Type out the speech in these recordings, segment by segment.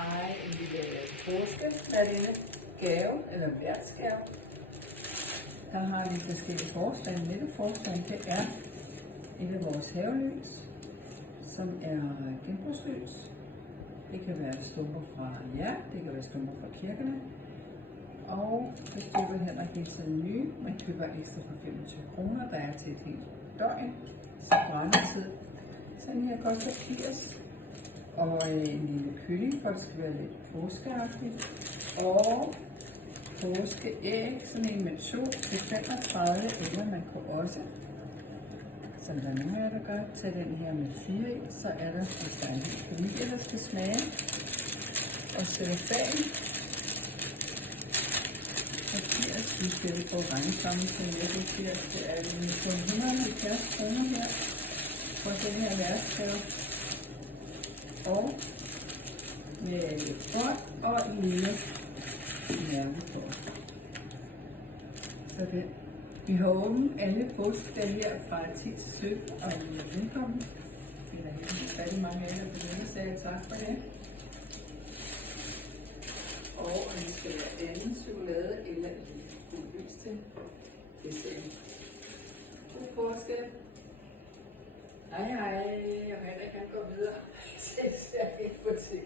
Hej, en lille påskeværtinde gave, eller værtsgave. Der har vi forskellige forslag. En lille forslag, det er et af vores havelys, som er genbrugslys. Det kan være stumper fra jer, det kan være stumper fra kirkerne. Og hvis du vil heller hele tiden nye, man køber ekstra for 25 kroner, der er til et helt døgn, så brændetid. Sådan her koster 80. Og en lille kylling, for at det skal være lidt påskeagtigt. Og påskeæg, sådan en med 2 til 35, eller man kunne også, som der er nogle af jer, der gør, tage den her med 4 i, så er der, hvis der er en lille familie, der skal smage. Og celofan. Og 80, vi skal det på regnsammen, så jeg vil sige, at det er på 170 kroner her, for den her værtsgave. Og med lidt godt og en lille mærke på. Så det. Vi har åbent alle påskedage her fra 10 til 17, og I er velkommen. Det er helt rigtig mange af jer, der vil sige tak for det. Og vi skal have anden chokolade eller et lys til. Det ser vi. God påske. Hej hej, jeg vil heller ikke gå videre. Det ser ikke på ting.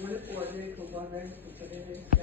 Rullebordet, det kunne godt være, at vi kunne tage det væk.